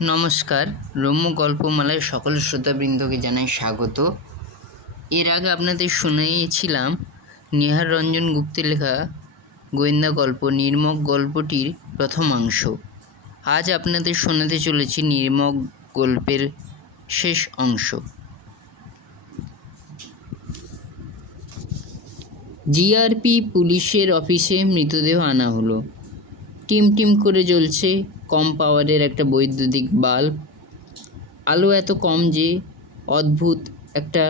নমস্কার। রম্য গল্পমালায় সকল শ্রোতাবৃন্দকে জানাই স্বাগত। এর আগে আপনাদের শুনিয়েছিলাম নিহার রঞ্জন গুপ্তের লেখা গোয়েন্দা গল্প নির্মক গল্পটির প্রথমাংশ। আজ আপনাদের শোনাতে চলেছি নির্মক গল্পের শেষ অংশ। জিআরপি পুলিশের অফিসে মৃতদেহ আনা হলো। টিম করে জ্বলছে কম পাওয়ারের একটা বৈদ্যুতিক বাল্ব। আলো এত কম যে অদ্ভুত একটা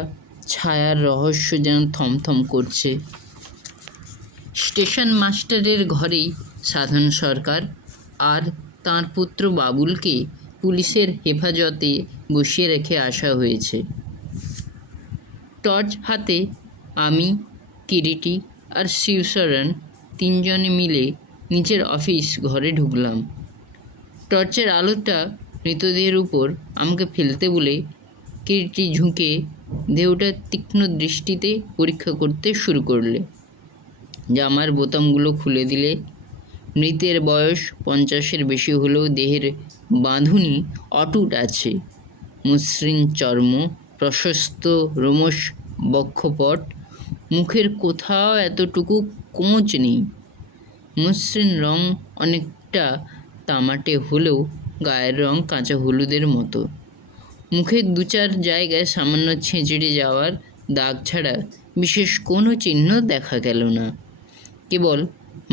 ছায়ার রহস্য যেন থমথম করছে। স্টেশন মাস্টারের ঘরেই সাধন সরকার আর তাঁর পুত্র বাবুলকে পুলিশের হেফাজতে বসিয়ে রেখে আসা হয়েছে। টর্চ হাতে আমি, কিরিটি আর শিবশরণ তিনজনে মিলে নিচের অফিস ঘরে ঢুকলাম। টর্চের আলোটা মৃতদেহের উপর আমাকে ফেলতে বলে কিরিটি ঝুঁকে দেহটা তীক্ষ্ণ দৃষ্টিতে পরীক্ষা করতে শুরু করলে। জামার বোতামগুলো খুলে দিলে। মৃতের বয়স 50-এর বেশি হলেও দেহের বাঁধুনি অটুট আছে। মসৃণ চর্ম, প্রশস্ত রোমশ বক্ষপট, মুখের কোথাও এতটুকু কোঁচ নেই। মসৃণ রং অনেকটা তামাটে হলেও গায়ের রং কাঁচা হলুদের মতো। মুখের 2-4 জায়গায় সামান্য ছেঁচড়ে যাওয়ার দাগ ছাড়া বিশেষ কোনো চিহ্ন দেখা গেল না। কেবল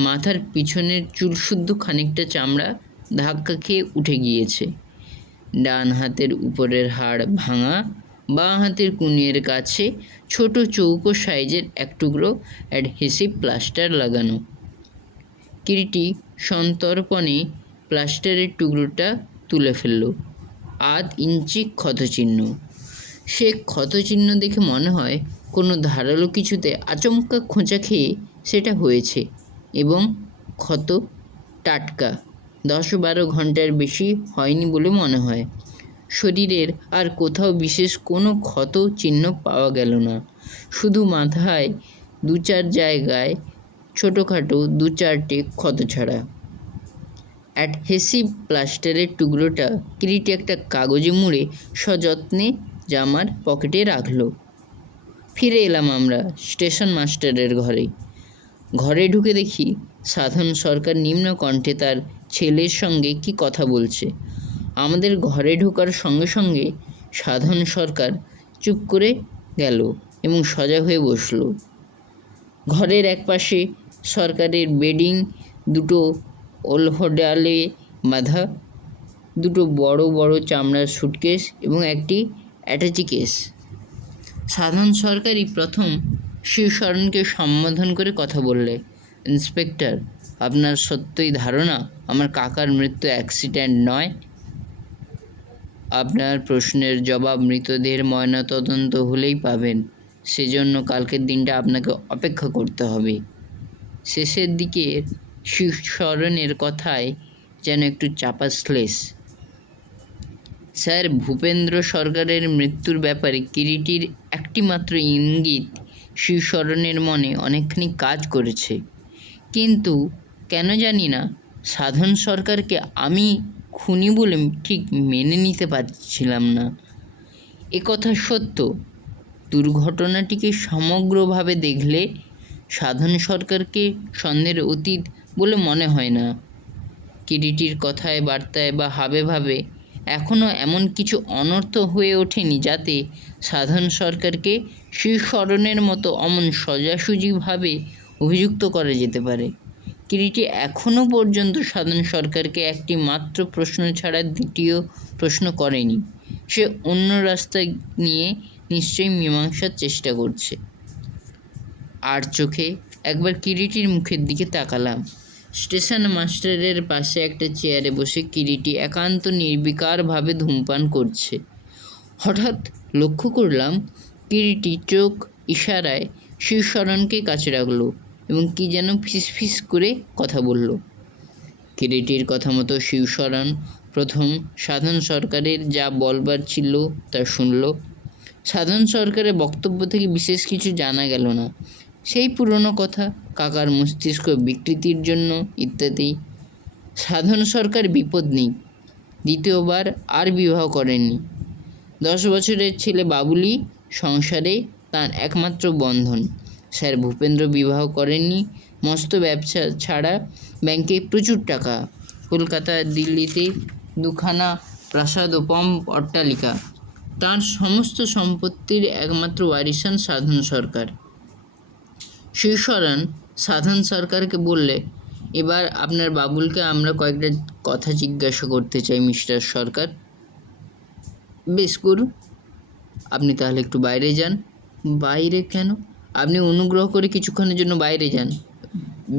মাথার পিছনের চুল শুদ্ধ খানিকটা চামড়া ধাক্কা খেয়ে উঠে গিয়েছে। ডান হাতের উপরের হাড় ভাঙা, বাঁ হাতের কনুইয়ের কাছে ছোট চৌকো সাইজের এক টুকরো অ্যাডহেসিভ প্লাস্টার লাগানো। কিরিটি সন্তর্পণে প্লাস্টারের টুকরোটা তুলে ফেলল। 1/2 ইঞ্চি ক্ষতচিহ্ন। সে ক্ষতচিহ্ন দেখে মনে হয় কোনো ধারালো কিছুতে আচমকা খোঁচা খেয়ে সেটা হয়েছে এবং ক্ষত টাটকা। 10-12 ঘন্টার বেশি হয়নি বলে মনে হয়। শরীরের আর কোথাও বিশেষ কোনো ক্ষত চিহ্ন পাওয়া গেল না, শুধু মাথায় 2-4 জায়গায় ছোটোখাটো 2-4টে ক্ষত ছাড়া। অ্যাডহেসিভ প্লাস্টারের টুকরোটা কিরিটি একটা কাগজে মুড়ে সযত্নে জামার পকেটে রাখল। ফিরে এলাম আমরা স্টেশন মাস্টারের ঘরে ঢুকে দেখি সাধন সরকার নিম্ন কণ্ঠে তার ছেলের সঙ্গে কি কথা বলছে। আমাদের ঘরে ঢোকার সঙ্গে সঙ্গে সাধন সরকার চুপ করে গেল এবং সজাগ হয়ে বসল। ঘরের একপাশে সরকারের বেডিং, 2টো ওলহডালে বাঁধা, 2টো বড় বড় চামড়ার সুটকেস এবং একটি অ্যাটাচি কেস। সাধন সরকারই প্রথম শিবশরণকে সম্বোধন করে কথা বললে। ইন্সপেক্টর, আপনার সত্যই ধারণা আমার কাকার মৃত্যু অ্যাক্সিডেন্ট নয়? আপনার প্রশ্নের জবাব মৃতদেহের ময়নাতদন্ত হলেই পাবেন। সেজন্য কালকের দিনটা আপনাকে অপেক্ষা করতে হবে। শেষের দিকের শিবশরণের কথায় যেন একটু চাপা শ্লেষ। স্যার, ভূপেন্দ্র সরকারের মৃত্যুর ব্যাপারে কিরিটির একটি মাত্র ইঙ্গিত শিবশরণের মনে অনেকখানি কাজ করেছে, কিন্তু কেন জানি না সাধন সরকারকে আমি খুনি বলে ঠিক মেনে নিতে পারছিলাম না। একথা সত্য, দুর্ঘটনাটিকে সমগ্রভাবে দেখলে সাধন সরকারকে সন্দেহের অতীত বলে মনে হয় না। কিরিটির কথায় বার্তায় বা হাবে ভাবে এখনও এমন কিছু অনর্থ হয়ে ওঠেনি যাতে সাধন সরকারকে শিবশরণের মতো অমন সোজাসুজিভাবে অভিযুক্ত করা যেতে পারে। কিরিটি এখনও পর্যন্ত সাধন সরকারকে একটি মাত্র প্রশ্ন ছাড়া দ্বিতীয় প্রশ্ন করেনি। সে অন্য রাস্তা নিয়ে নিশ্চয়ই মীমাংসার চেষ্টা করছে। আর চোখে একবার কিরিটির মুখের দিকে তাকালাম। স্টেশন মাস্টারের পাশে একটা চেয়ারে বসে কিরিটি একান্ত নির্বিকারভাবে ধূমপান করছে। হঠাৎ লক্ষ্য করলাম কিরিটি চোখ ইশারায় শিবশরণকে কাছে রাখল এবং কি যেন ফিসফিস করে কথা বলল। কিরিটির কথা মতো শিবশরণ প্রথম সাধন সরকারের যা বলবার ছিল তা শুনল। সাধন সরকারের বক্তব্য থেকে বিশেষ কিছু জানা গেল না। সেই পুরনো কথা, কাকার মস্তিষ্ক বিকৃতির জন্য ইত্যাদি। সাধন সরকার বিপদ নেই, দ্বিতীয়বার আর বিবাহ করেননি। 10 বছরের ছেলে বাবুলই সংসারে তার একমাত্র বন্ধন। স্যার ভূপেন্দ্র বিবাহ করেননি। মস্ত ব্যবসা ছাড়া ব্যাংকে প্রচুর টাকা। কলকাতা দিল্লিতে দুখানা প্রাসাদ ও অট্টালিকা। তার সমস্ত সম্পত্তির একমাত্র ওয়ারিশান সাধন সরকার। শিবশরণ সাধন সরকারকে বললে, এবার আপনার বাবুলকে আমরা কয়েকটা কথা জিজ্ঞাসা করতে চাই মিস্টার সরকার। বেশ করুন। আপনি তাহলে একটু বাইরে যান। বাইরে কেন? আপনি অনুগ্রহ করে কিছুক্ষণের জন্য বাইরে যান।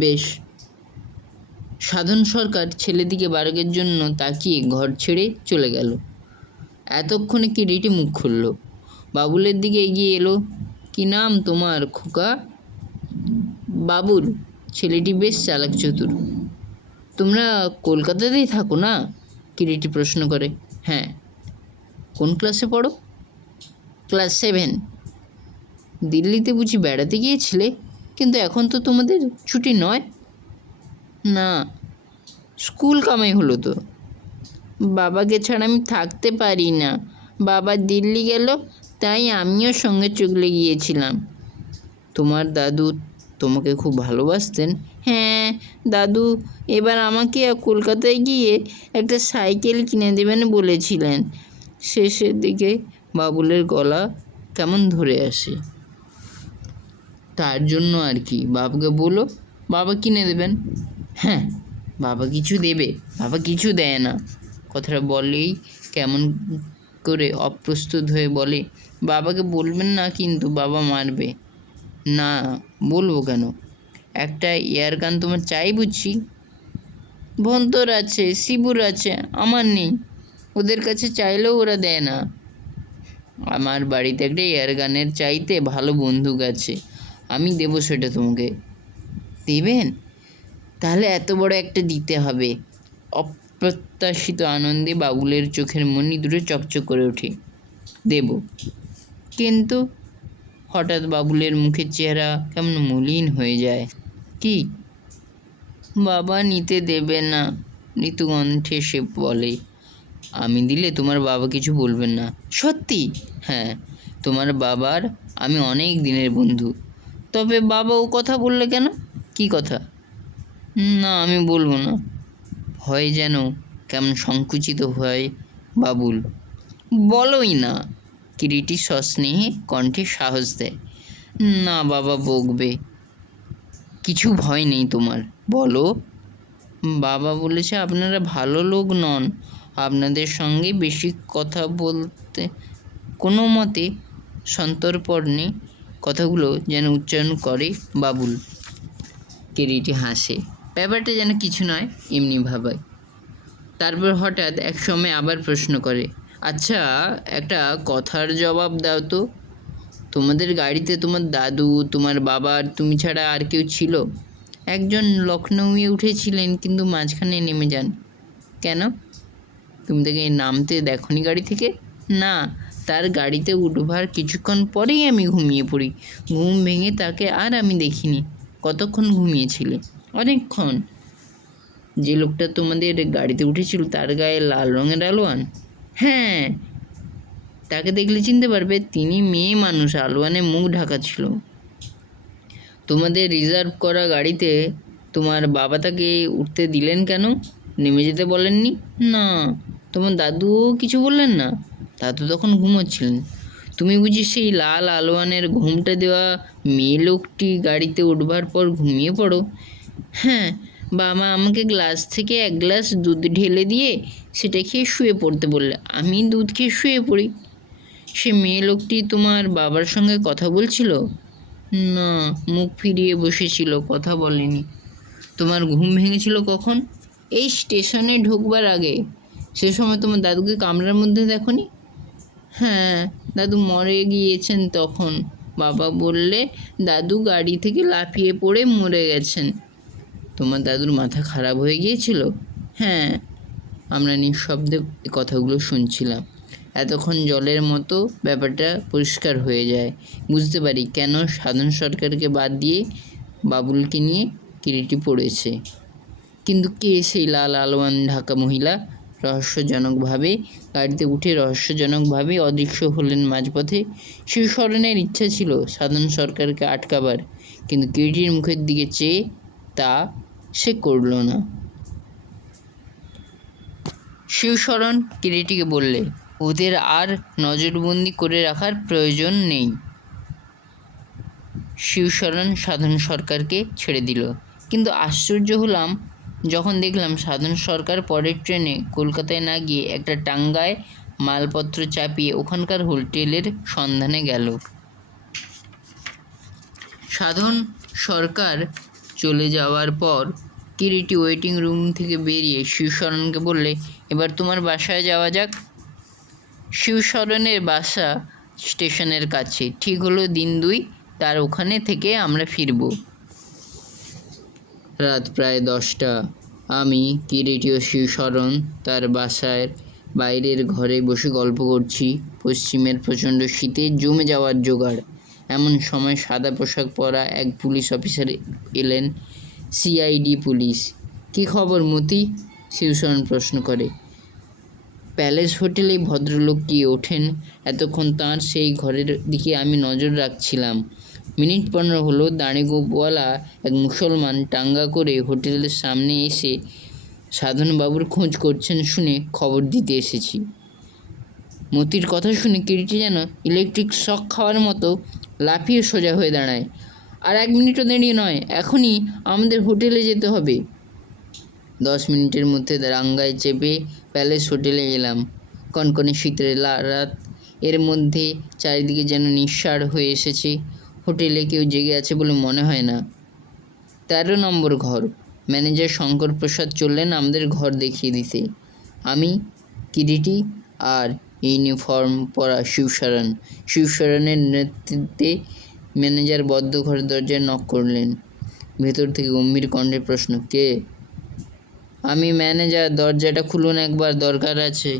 বেশ। সাধন সরকার ছেলেদিকে বারগের জন্য তাকিয়ে ঘর ছেড়ে চলে গেল। এতক্ষণে কিরিটি মুখ খুলল। বাবুলের দিকে এগিয়ে এলো। কি নাম তোমার খোকা? বাবুল। ছেলেটি বেশ চালাক চতুর। তোমরা কলকাতাতেই থাকো না? কিরিটি প্রশ্ন করে। হ্যাঁ। কোন ক্লাসে পড়ো? ক্লাস 7। দিল্লিতে বুঝি বেড়াতে গিয়েছিলে? কিন্তু এখন তো তোমাদের ছুটি নয়। না, স্কুল কামাই হলো তো। বাবাকে ছাড়া আমি থাকতে পারি না। বাবা দিল্লি গেল, তাই আমিও সঙ্গে চলে গিয়েছিলাম। তোমার দাদু তোমাকে খুব ভালোবাসতেন? হ্যাঁ, দাদু এবার আমাকে কলকাতায় গিয়ে একটা সাইকেল কিনে দেবেন বলেছিলেন। শেষের দিকে বাবুলের গলা কেমন ধরে আসে। তার জন্য আর কি, বাবাকে বলো, বাবা কিনে দেবেন। হ্যাঁ, বাবা কিছু দেবে? বাবা কিছু দেয় না। কথাটা বলেই কেমন করে অপ্রস্তুত হয়ে বলে, বাবাকে বলবেন না কিন্তু, বাবা মারবে। না, বলবো কেন? একটা এয়ারগান তোমার চাই বুঝছি। ভন্তর আছে, শিবুর আছে, আমার নেই। ওদের কাছে চাইলেও ওরা দেয় না। আমার বাড়িতে একটা এয়ারগানের চাইতে ভালো বন্দুক আছে, আমি দেবো সেটা তোমাকে। দেবেন? তাহলে এত বড় একটা দিতে হবে। অপ্রত্যাশিত আনন্দে বাবুলের চোখের মণি দুটো চকচক করে ওঠে। দেব। কিন্তু হঠাৎ বাবুলের মুখের চেহারা কেমন মলিন হয়ে যায়। কি? বাবা নিতে দেবে না, ঋতুকণ্ঠে সে বলে। আমি দিলে তোমার বাবা কিছু বলবেন না? সত্যি? হ্যাঁ, তোমার বাবার আমি অনেক দিনের বন্ধু। তবে বাবা ও কথা বললে কেন? কি কথা? না, আমি বলবো না। ভয় যেন কেমন সংকুচিত হয় বাবুল। বলোই না। কিরিটি সস্নেহে কণ্ঠে সাহস দেয়। না, বাবা বকবে। কিছু ভয় নেই তোমার, বলো। বাবা বলেছে আপনারা ভালো লোক নন, আপনাদের সঙ্গে বেশি কথা বলতে। কোনো মতে সন্তর্পণে কথাগুলো যেন উচ্চারণ করে বাবুল। কিরিটি হাসে। ব্যাপারটা যেন কিছু নয়, এমনি ভাবায়। তারপর হঠাৎ এক সময় আবার প্রশ্ন করে, আচ্ছা, একটা কথার জবাব দাও তো। তোমাদের গাড়িতে তোমার দাদু, তোমার বাবা আর তুমি ছাড়া আর কেউ ছিল? একজন লখনৌয়ে উঠেছিলেন, কিন্তু মাঝখানে নেমে যান। কেন? তুমি তাকে নামতে দেখোনি গাড়ি থেকে? না, তার গাড়িতে উঠবার কিছুক্ষণ পরেই আমি ঘুমিয়ে পড়ি। ঘুম ভেঙে তাকে আর আমি দেখিনি। কতক্ষণ ঘুমিয়েছিলে? অনেকক্ষণ। যে লোকটা তোমাদের গাড়িতে উঠেছিল তার গায়ে লাল রঙের আলোয়ান? হ্যাঁ। তাকে দেখলে চিনতে পারবে, তিনি মেয়ে মানুষ, আলোয়ানে মুখ ঢাকা ছিল। তোমাদের রিজার্ভ করা গাড়িতে তোমার বাবা তাকে উঠতে দিলেন কেন? নেমে যেতে বলেননি? না। তোমার দাদুও কিছু বললেন না? দাদু তখন ঘুমোচ্ছিলেন। তুমি বুঝি সেই লাল আলোয়ানের ঘুমটা দেওয়া মেয়ে লোকটি গাড়িতে উঠবার পর ঘুমিয়ে পড়ো? হ্যাঁ, বাবা আমাকে গ্লাস থেকে 1 গ্লাস দুধ ঢেলে দিয়ে সেটা খেয়ে শুয়ে পড়তে বললে, আমি দুধ খেয়ে শুয়ে পড়ি। সে মেয়ে লোকটি তোমার বাবার সঙ্গে কথা বলছিল? না, মুখ ফিরিয়ে বসেছিল, কথা বলেনি। তোমার ঘুম ভেঙেছিল কখন? এই স্টেশনে ঢুকবার আগে। সে সময় তোমার দাদুকে কামরার মধ্যে দেখোনি? হ্যাঁ, দাদু মরে গিয়েছেন তখন। বাবা বললে দাদু গাড়ি থেকে লাফিয়ে পড়ে মরে গেছেন। তোমার দাদুর মাথা খারাপ হয়ে গিয়েছিল? হ্যাঁ। আমরা নিঃশব্দে কথাগুলো শুনছিলাম। এতক্ষণ জলের মতো ব্যাপারটা পরিষ্কার হয়ে যায়। বুঝতে পারি কেন সাধন সরকারকে বাদ দিয়ে বাবুলকে নিয়ে কিরিটি পড়েছে। কিন্তু কে সেই লাল আলোয়ান ঢাকা মহিলা? রহস্যজনকভাবে অদৃশ্য হলেন মাঝপথে। শিবশরণের ইচ্ছা ছিল সাধারণ সরকারকে আটকাবার, কিন্তু কিরিটির মুখের দিকে চেয়ে তা সে করল না। শিবশরণ কিরিটিকে বললে, ওদের আর নজরবন্দি করে রাখার প্রয়োজন নেই। শিবশরণ সাধারণ সরকারকে ছেড়ে দিল। কিন্তু আশ্চর্য হলাম যখন দেখলাম সাধারণ সরকার পরের ট্রেনে কলকাতায় না গিয়ে একটা টাঙ্গায় মালপত্র চাপিয়ে ওখানকার হোটেলের সন্ধানে গেল। সাধারণ সরকার চলে যাওয়ার পর কিরিটি ওয়েটিং রুম থেকে বেরিয়ে শিবশরণকে বললে, এবার তোমার বাসায় যাওয়া যাক। শিবশরণের বাসা স্টেশনের কাছে, ঠিক হলো 2 দিন, তার ওখানে থেকে আমরা ফিরব। রাত প্রায় 10টা। আমি, কিরিটি ও শিবশরণ তার বাসার বাইরের ঘরে বসে গল্প করছি। পশ্চিমের প্রচণ্ড শীতে জমে যাওয়ার জোগাড়। এমন সময় সাদা পোশাক পরা এক পুলিশ অফিসার এলেন। CID police. কী খবর মতি? শিবশরণ প্রশ্ন করে। প্যালেস হোটেলে ভদ্রলোক কি ওঠেন? এতক্ষণ তাঁর সেই ঘরের দিকে আমি নজর রাখছিলাম। মিনিট 15 হলো দাড়িগোপওয়ালা এক মুসলমান টাঙ্গা করে হোটেলের সামনে এসে সাধনবাবুর খোঁজ করছেন শুনে খবর দিতে এসেছি। মতির কথা শুনে কিরিটি যেন ইলেকট্রিক শক খাওয়ার মতো লাফিয়ে সোজা হয়ে দাঁড়ায়। আর 1 মিনিটও দেরি নয়, এখনই আমাদের হোটেলে যেতে হবে। 10 মিনিটের মধ্যে রাঙ্গায় চেপে প্যালেস হোটেলে এলাম। কনকনে শীতের রাত, এর মধ্যে চারিদিকে যেন নিঃসাড় হয়ে এসেছে। হোটেলে কেউ জেগে আছে বলে মনে হয় না। 13 নম্বর ঘর। ম্যানেজার শঙ্কর প্রসাদ চললেন আমাদের ঘর দেখিয়ে দিতে। আমি, কিরিটি আর ইউনিফর্ম পরা শিবশরণের নেতৃত্বে ম্যানেজার বদ্ধ ঘরের দরজায় নক করলেন। ভেতর থেকে গম্ভীর কণ্ঠে প্রশ্ন, কে? আমি ম্যানেজার, দরজাটা খুলুন একবার, দরকার আছে।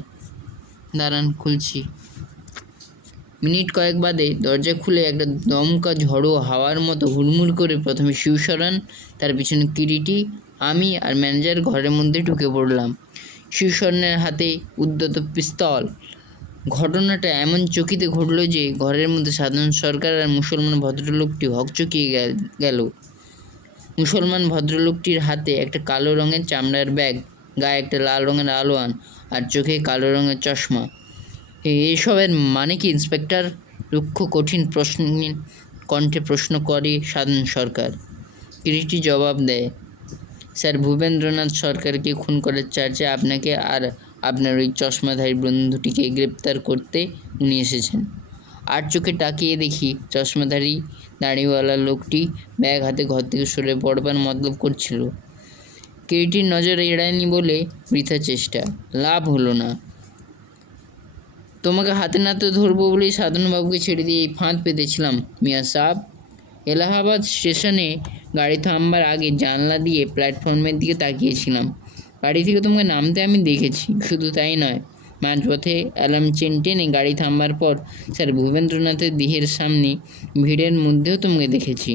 দাঁড়ান, খুলছি। মিনিট কয়েক বাদে দরজা খুলে একটা দমকা ঝড়ো হাওয়ার মতো হুড়মুড় করে প্রথমে শিবশরণ, তার পিছনে কিরিটি, আমি আর ম্যানেজার ঘরের মধ্যে ঢুকে পড়লাম। শিবশরণের হাতে উদ্যত পিস্তল। ঘটনাটা এমন চকিতে ঘটল যে ঘরের মধ্যে সাধারণ সরকার আর মুসলমান ভদ্রলোকটি হকচকিয়ে গেল। মুসলমান ভদ্রলোকটির হাতে একটা কালো রঙের চামড়ার ব্যাগ, গায়ে একটা লাল রঙের আলোয়ান আর চোখে কালো রঙের চশমা। এসবের মানে কি ইন্সপেক্টর? রুক্ষ কঠিন কণ্ঠে প্রশ্ন করে সাধারণ সরকার। কিরিটি জবাব দেয়, স্যার, ভূপেন্দ্রনাথ সরকারকে খুন করার চার্জে আপনাকে আর আপনার ওই চশমাধারী বন্ধুটিকে গ্রেপ্তার করতে উনি এসেছেন। আর চোখে তাকিয়ে দেখি চশমাধারী দাড়িওয়ালা লোকটি ব্যাগ হাতে ঘর থেকে সরে পড়বার মতলব করছিল। কিরিটির নজর এড়ায়নি বলে বৃথা চেষ্টা, লাভ হলো না। তোমাকে হাতে নাতে ধরবো বলেই সাধনবাবুকে ছেড়ে দিয়ে এই ফাঁদ পেতেছিলাম মিয়া সাহেব। এলাহাবাদ স্টেশনে গাড়ি থামবার আগে জানলা দিয়ে প্ল্যাটফর্মের দিকে তাকিয়েছিলাম। গাড়ি থেকে তোমাকে নামতে আমি দেখেছি। শুধু তাই নয়, মাঝপথে অ্যালার্ম চেন টেনে গাড়ি থামবার পর স্যার ভূপেন্দ্রনাথের দেহের সামনে ভিড়ের মধ্যেও তোমাকে দেখেছি।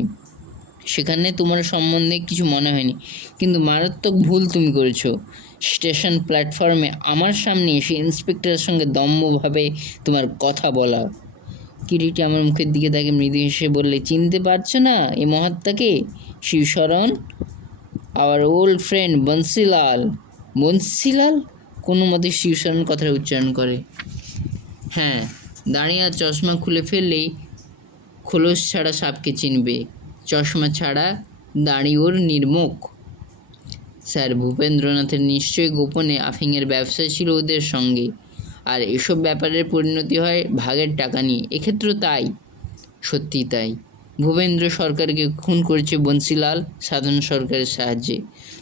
সেখানে তোমার সম্বন্ধে কিছু মনে হয়নি, কিন্তু মারাত্মক ভুল তুমি করেছো। স্টেশন প্ল্যাটফর্মে আমার সামনে এসে ইন্সপেক্টরের সঙ্গে দম্ভভাবে তোমার কথা বলা। কিরিটি আমার মুখের দিকে তাকে মৃদু হেসে বললে, চিনতে পারছো না এই মহাত্মাকে? Shivsharan, hour old friend বন্সিলাল। বন্সিলাল? কোনো মতে শিবশরণ কথাটা উচ্চারণ করে। হ্যাঁ, দাঁড়িয়ে আর চশমা খুলে ফেললেই খোলস ছাড়া সাপকে চিনবে, চশমা ছাড়া দাড়ি ওর নির্মুখ। স্যার ভূপেন্দ্রনাথের নিশ্চয়ই গোপনে আফিংয়ের ব্যবসা ছিল ওদের সঙ্গে, আর এসব ব্যাপারের পরিণতি হয় ভাগের টাকা নিয়ে। এক্ষেত্রেও তাই। সত্যি তাই। ভূপেন্দ্র সরকারকে খুন করেছে বন্সিলাল সাধারণ সরকারের সাহায্যে।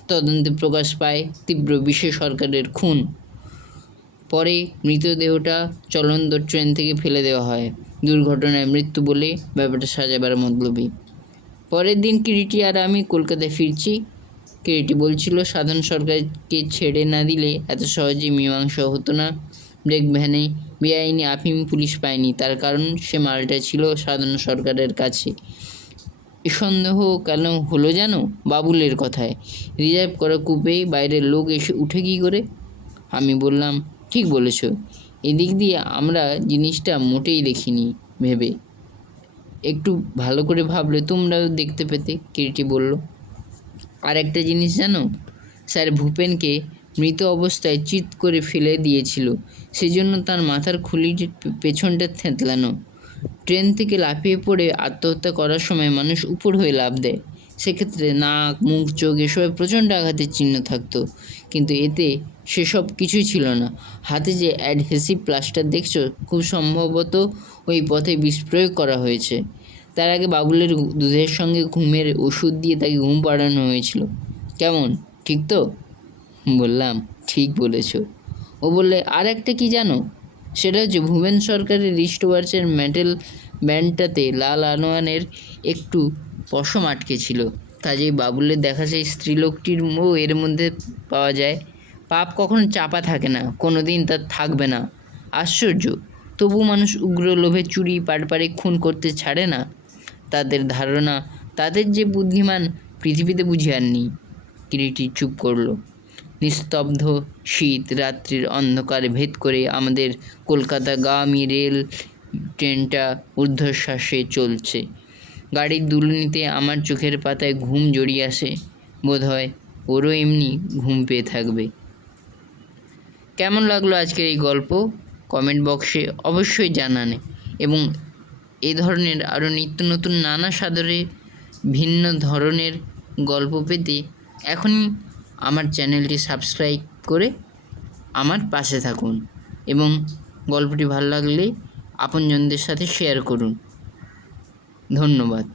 তদন্তে প্রকাশ পায় তীব্র বিশেষ সরকারের খুন। পরে মৃতদেহটা চলন্ত ট্রেন থেকে ফেলে দেওয়া হয়। দুর্ঘটনায় মৃত্যু বলে ব্যাপারটা সাজাবার মতলবই। পরের দিন কিরিটি আর আমি কলকাতায় ফিরছি। কিরিটি বলছিল সাধারণ সরকারকে ছেড়ে না দিলে এত সহজে মীমাংসা হতো না। ব্রেক ভ্যানে বেআইনি আফিম পুলিশ পায়নি, তার কারণ সে মালটা ছিল সাধারণ সরকারের কাছে। এ সন্দেহ কেন হলো জানো? বাবুলের কথায়। রিজার্ভ করা কূপে বাইরের লোক এসে উঠে কী করে? আমি বললাম, ঠিক বলেছ, এদিক দিয়ে আমরা জিনিসটা মোটেই দেখিনি ভেবে। একটু ভালো করে ভাবলে তোমরাও দেখতে পেতে, কিরিটি বলল। আর একটা জিনিস জানো, স্যার ভূপেনকে মৃত অবস্থায় চিৎ করে ফেলে দিয়েছিল, সেজন্য তার মাথার খুলির পেছনটা থেঁতলানো। ট্রেন থেকে লাফিয়ে পড়ে আত্মহত্যা করার সময় মানুষ উপর হয়ে লাফ দেয়, সেক্ষেত্রে নাক, মুখ, চোখ এসবে প্রচণ্ড আঘাতের চিহ্ন থাকতো, কিন্তু এতে সেসব কিছুই ছিল না। হাতে যে অ্যাডহেসিভ প্লাস্টার দেখছো, খুব সম্ভবত ওই পথে বিষ প্রয়োগ করা হয়েছে। তার আগে বাবুলের দুধের সঙ্গে ঘুমের ওষুধ দিয়ে তাকে ঘুম পাড়ানো হয়েছিল। কেমন, ঠিক তো? বললাম, ঠিক বলেছ। ও বললে, আর একটা কি জানো, সেটা হচ্ছে ভুবন সরকারের রিস্ট ওয়াচের মেটাল ব্যান্ডটাতে লাল আনোয়ানের একটু পশম আটকে ছিল। কাজেই বাবুলের দেখা সেই স্ত্রীলোকটির এর মধ্যে পাওয়া যায়। পাপ কখনো চাপা থাকে না, কোনো দিন তার থাকবে না। আশ্চর্য, তবু মানুষ উগ্র লোভে চুরি পাড়পাড়ে খুন করতে ছাড়ে না। তাদের ধারণা তাদের যে বুদ্ধিমান পৃথিবীতে বুঝি আর নেই। কিরিটি চুপ করলো। নিস্তব্ধ শীত রাত্রির অন্ধকার ভেদ করে আমাদের কলকাতাগামী রেল ট্রেনটা ঊর্ধ্বশ্বাসে চলছে। গাড়ির দুলুনিতে আমার চোখের পাতায় ঘুম জড়িয়ে আসে। বোধহয় ওরও এমনি ঘুম পেয়ে থাকবে। কেমন লাগলো আজকের এই গল্প? কমেন্ট বক্সে অবশ্যই জানানে, এবং এই ধরনের আরও নিত্য নতুন নানা সাদরে ভিন্ন ধরনের গল্প পেতে এখনই আমার চ্যানেলটি সাবস্ক্রাইব করে আমার পাশে থাকুন, এবং গল্পটি ভালো লাগলে আপনজনদের সাথে শেয়ার করুন। ধন্যবাদ।